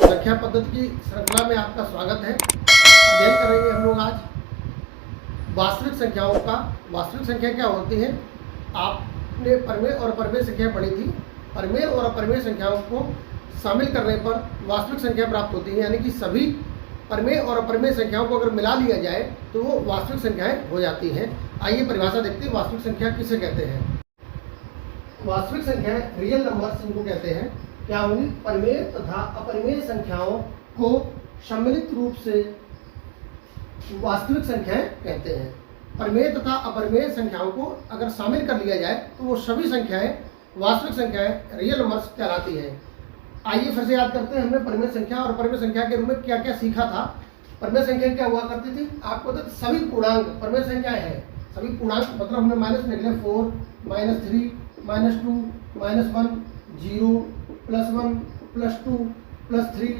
संख्या पद्धति की श्रृंखला में आपका स्वागत है। अध्ययन करेंगे हम लोग आज वास्तविक संख्याओं का। वास्तविक संख्या क्या होती है? आपने परमेय और अपरिमेय संख्या पढ़ी थी। परमेय और अपरिमेय संख्याओं को शामिल करने पर वास्तविक संख्या प्राप्त होती है, यानी कि सभी परमेय और अपरिमेय संख्याओं को अगर मिला लिया जाए तो वो वास्तविक संख्याएं हो जाती हैं। आइए परिभाषा देखते हैं, वास्तविक संख्या किसे कहते हैं। वास्तविक संख्याएं रियल नंबर्स इनको कहते हैं। क्या होंगी? परमेय तथा अपरिमेय संख्याओं को सम्मिलित रूप से वास्तविक संख्याएं कहते हैं। परमेय तथा अपरिमेय संख्याओं को अगर शामिल कर लिया जाए तो वो सभी संख्याएं वास्तविक संख्याएं रियल नंबर्स कहलाती हैं। आइए फिर से याद करते हैं, हमने परमेय संख्या और अपरिमेय संख्या के रूप में क्या क्या सीखा था। परमेय संख्या क्या हुआ करती थी? आपको तो सभी पूर्णांक परमेय संख्याएं हैं। सभी पूर्णांक मतलब हमने माइनस निकले 4, -3, -2, -1, 0, +1, +2, +3,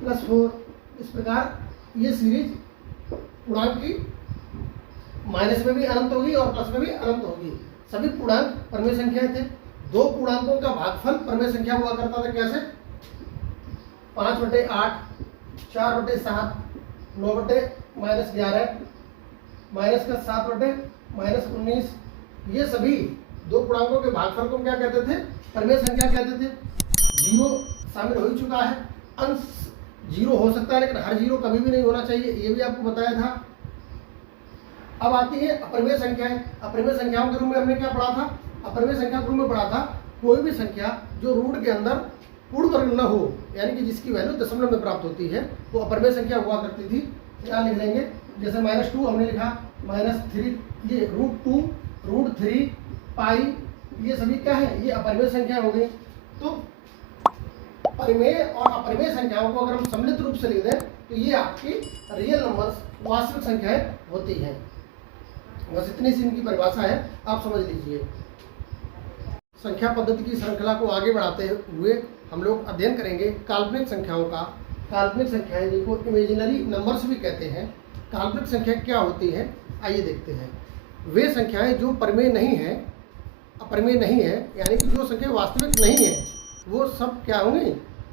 +4, इस प्रकार ये सीरीज पूर्णांक की माइनस में भी अनंत होगी और प्लस में भी अनंत होगी। सभी पूर्णांक परमेय संख्याएं थे। दो पूर्णांकों का भागफल परमेय संख्या हुआ करता था। कैसे? 5/8, 4/7, 9/-11, माइनस का 7/-19। ये सभी दो पूर्णांकों के भागफल को क्या कहते थे? परमेय संख्या कहते थे। जीरो शामिल हो ही चुका है। अंश जीरो हो सकता है, लेकिन हर जीरो कभी भी नहीं होना चाहिए, ये भी आपको बताया था। अब आती है अपरिमेय संख्याएं। अपरिमेय संख्याओं के रूप में हमने क्या पढ़ा था? अपरिमेय संख्या के रूप में पढ़ा था कोई भी संख्या जो रूट के अंदर पूर्ण वर्ग न हो, यानी कि जिसकी वैल्यू दशमलव में प्राप्त होती है, वो अपरिमेय संख्या हुआ करती थी। क्या लिख लेंगे? जैसे -2 हमने लिखा, -3, ये √2, √3, पाई, ये सभी क्या है? ये अपरिमेय संख्या हो गई। तो परिमेय और अपरिमेय संख्याओं को अगर हम सम्मिलित रूप से लिख दें तो ये आपकी रियल नंबर्स वास्तविक संख्याएं होती हैं। बस इतनी सी इनकी परिभाषा है, आप समझ लीजिए। संख्या पद्धति की श्रृंखला को आगे बढ़ाते हुए हम लोग अध्ययन करेंगे काल्पनिक संख्याओं का। काल्पनिक संख्याएं जिनको इमेजिनरी नंबर्स भी कहते हैं। काल्पनिक संख्या क्या होती है, आइए देखते हैं। वे संख्याएं जो परमेय नहीं है, अपरिमेय नहीं है, यानी कि जो संख्या वास्तविक नहीं है, वो सब क्या होंगी?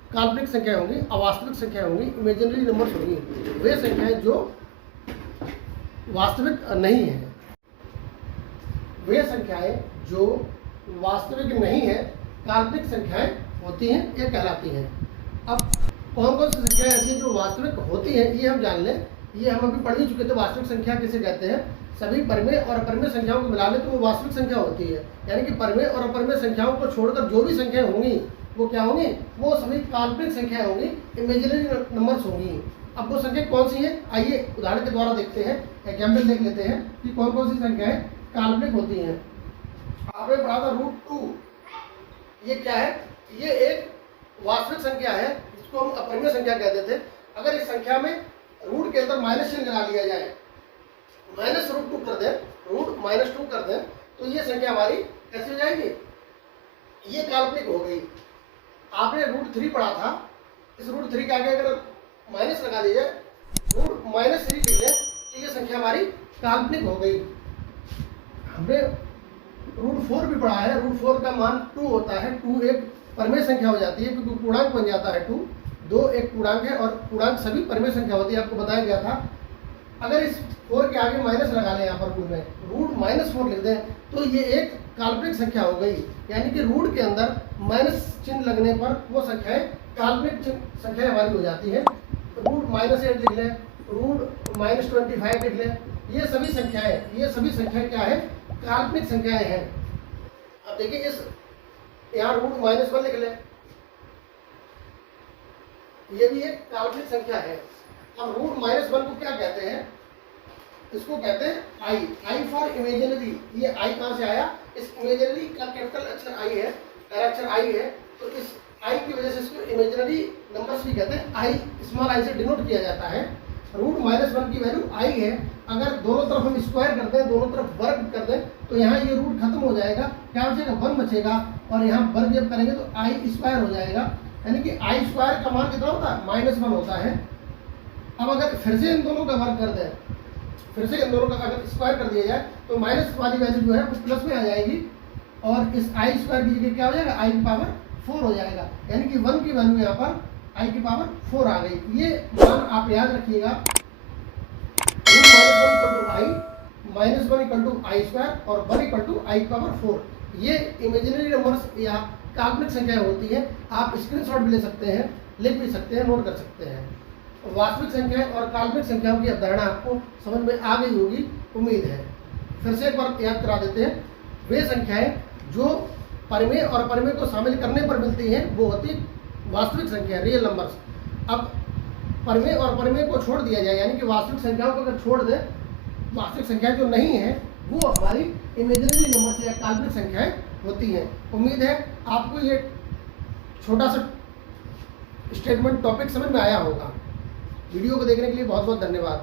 काल्पनिक संख्या होंगी, अवास्तविक संख्या होंगी, इमेजिनरी नंबर्स होंगी। वे संख्याएं जो वास्तविक नहीं है, वे संख्याएं जो वास्तविक नहीं है, काल्पनिक संख्याएं होती हैं, ये कहलाती हैं। अब कौन कौन सी संख्याएं ऐसी हैं जो वास्तविक होती हैं, ये हम जान लें। ये हम अभी पढ़ ही चुके थे। वास्तविक संख्या किसे कहते हैं? सभी परमेय और अपरिमेय संख्याओं को मिला लें तो वो वास्तविक संख्या होती है। यानी कि परमेय और अपरिमेय संख्याओं को छोड़कर जो भी संख्याएं होंगी वो क्या होंगी? वो सभी काल्पनिक संख्याएं होंगी, इमेजिनरी नंबर्स होंगी। अब वो संख्या कौन सी है, आइए उदाहरण के द्वारा देखते हैं, एग्जाम्पल देख लेते हैं कि कौन कौन सी संख्याएं काल्पनिक होती हैं। आपने पढ़ा था √2, ये क्या है? ये एक वास्तविक संख्या है, इसको हम अपरिमेय संख्या कहते थे। अगर इस संख्या में रूट के अंदर माइनस चिन्ह लगा लिया जाए, -√2 कर दें, √-2 कर दें, तो ये संख्या हमारी कैसी हो जाएगी? ये काल्पनिक हो गई। आपने √3 पढ़ा था, इस √3 के आगे अगर माइनस लगा दिया जाए, √-3 लिख लें, तो ये संख्या हमारी काल्पनिक हो गई। हमने √4 भी पढ़ा है। √4 का मान 2 होता है। 2 एक परमेय संख्या हो जाती है क्योंकि पूर्णांक बन जाता है 2। 2 एक पूर्णांक है और पूर्णांक सभी परमेय संख्या होती है, आपको बताया गया था। अगर इस 4 के आगे माइनस लगा लें, यहाँ पर रूट में √-4 लिख दें, तो ये एक काल्पनिक संख्या हो गई। यानी कि रूट के अंदर माइनस चिन्ह लगने पर वो संख्याएं काल्पनिक संख्याएं हमारी हो जाती है। √-8 लिख लें, √-25 लिख लें, ये सभी संख्याएं क्या है? काल्पनिक संख्याएं हैं। अब देखिए, इस यहाँ √-1 लिख लें, ये भी एक काल्पनिक संख्या है। अब √-1 को क्या कहते हैं? इसको कहते हैं आई फॉर इमेजिनरी। ये आई कहाँ से आया? इस इमेजिनरी का कैपिटल अक्षर आई है, पहला अक्षर आई है, तो इस आई की वजह से इसको इमेजिनरी नंबर्स भी कहते हैं। आई स्मॉल आई से डिनोट किया जाता है। √-1 की वैल्यू आई है। अगर दोनों तरफ हम स्क्वायर कर दें, दोनों तरफ वर्ग कर दें, तो यहाँ ये रूट खत्म हो जाएगा। क्या बचेगा? 1 बचेगा, और यहाँ वर्ग जब करेंगे तो आई स्क्वायर हो जाएगा। यानी कि आई स्क्वायर का मान कितना होता है? -1 होता है। अब अगर फिर से इन दोनों का वर्ग कर दें, फिर से इन दोनों का अगर स्क्वायर कर दिया जाए, तो माइनस वाली वैल्यू जो है वो प्लस में आ जाएगी, और इस आई स्क्वायर की जगह क्या हो जाएगा? आई की पावर 4 हो जाएगा। यानी कि 1 की वैल्यू यहाँ पर आई की पावर 4 आ गई। ये मान आप याद रखिएगा, -1 इक्वल टू आई स्क्वायर और 1 इक्वल टू आई की पावर 4। ये इमेजिनरी नंबर्स या काल्पनिक संख्याएं होती हैं। आप स्क्रीनशॉट भी ले सकते हैं, लिख भी सकते हैं, नोट कर सकते हैं। वास्तविक संख्याएं और काल्पनिक संख्याओं की अवधारणा आपको समझ में आ गई होगी, उम्मीद है। फिर से एक बार याद करा देते हैं, वे संख्याएं जो परिमेय और परिमेय को शामिल करने पर मिलती हैं वो होती वास्तविक संख्या, रियल नंबर्स। अब परिमेय और परिमेय को छोड़ दिया जाए, यानी कि वास्तविक संख्याओं को अगर छोड़ दें, वास्तविक संख्याएं जो नहीं है वो हमारी इमेजिनरी नंबर्स या काल्पनिक संख्याएं होती हैं। उम्मीद है आपको ये छोटा सा स्टेटमेंट टॉपिक समझ में आया होगा। वीडियो को देखने के लिए बहुत बहुत धन्यवाद।